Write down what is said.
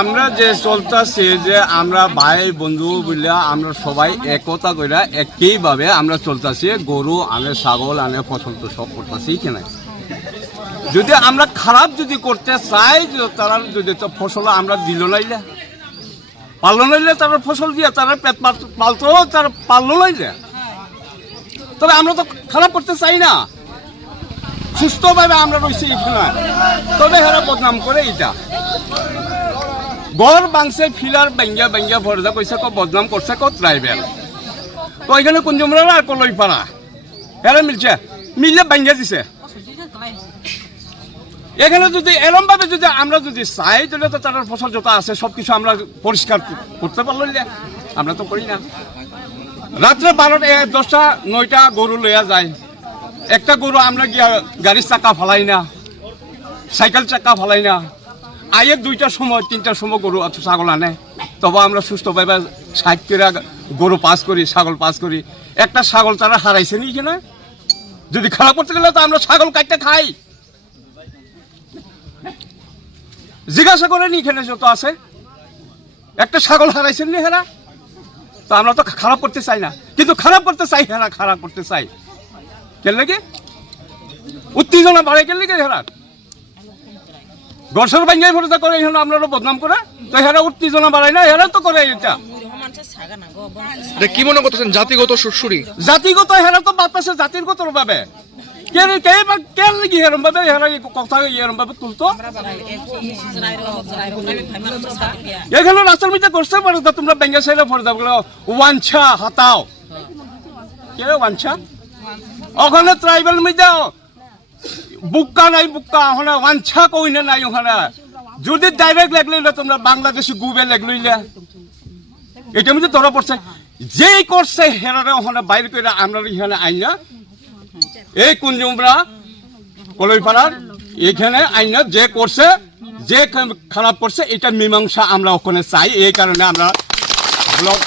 আমরা যে চলতেছি যে আমরা ভাই বন্ধু বলে আমরা সবাই একতা করে একইভাবে আমরা চলতেছি, গরু আনে, ছাগল আনে, ফসল তো সব করতেছি কিনা। যদি আমরা খারাপ যদি করতে চাই, তারা যদি তো ফসল আমরা দিল নাইলে পারল নাইলে, তারা ফসল দিয়ে তারা পেট পালতো, তারা পারল নাইলে, তবে আমরা তো খারাপ করতে চাই না, সুস্থভাবে আমরা রয়েছি এখানে। তবে এরা বদনাম করে এটা গড় বাংছে ফিলার ব্যাঙ্গা ব্যাঙ্গা ভরদা কইসা কো বদনাম করছে কো ট্রাইবেল। তো এখানে কুঞ্জমরা আর কলই পাড়া এরা মিলছে, মিললে ব্যাঙ্গা দিছে। এখানে যদি এরমভাবে যদি আমরা যদি চাই, তাহলে তো তার ফসল যত আছে সব কিছু আমরা পরিষ্কার করতে পারল, আমরা তো করি না। রাত্রে 12টা 10টা 9টা গরু লইয়া যায়, একটা গরু আমরা গিয়া গাড়ির চাকা ফালাই না, সাইকেল চাকা ফালাই না, আয়ের 2টার সময় 3টার সময় গরু ছাগল আনে, তবে আমরা সুস্থভাবে 60 করে গরু পাস করি, ছাগল পাস করি। একটা ছাগল তারা হারাইছে নি এখানে, যদি খারাপ করতে গেলে তো আমরা ছাগল কাটতে খাই। জিজ্ঞাসা করেন এখানে যত আছে, একটা ছাগল হারাইছেন নি হেরা, তো আমরা তো খারাপ করতে চাই না, কিন্তু খারাপ করতে চাই হেরা, খারাপ করতে চাই কেন লাগে, উত্তেজনা বাড়ে কেন লাগে হেরা, গড়সর বাঙ্গাই ভরসা করে এখানে আমরা বদনাম করে, তো হেরা উত্তেজনা বাড়ায় না, হেরা তো করে এটা। কি মনে করতেছেন জাতিগত সুরসুরি? জাতিগত হেরা তো বাতাসে জাতিগত ভাবে এখানে রাস্তার মধ্যে করতে পারো, তোমরা ব্যাঙ্গা সাইলে ফরদা ওয়াঞ্ছা হাতাও কে ওয়াঞ্ছা, ওখানে ট্রাইবেল মধ্যে বুক্কা নাই, বুক্কা ওখানে ওয়াঞ্ছা কই না নাই। ওখানে যদি ডাইরেক্ট লেগলে তোমরা বাংলাদেশি গুবে লেগলইলে, এটা মধ্যে ধরা পড়ছে। যেই করছে হেরারে ওখানে বাইরে করে আমরা এখানে আইনা, এই কুঞ্জুমরা কলইপাড়ার এখানে আইনা যে করছে, যে খারাপ করছে, এটা মীমাংসা আমরা ওখানে চাই। এই কারণে আমরা ব্লক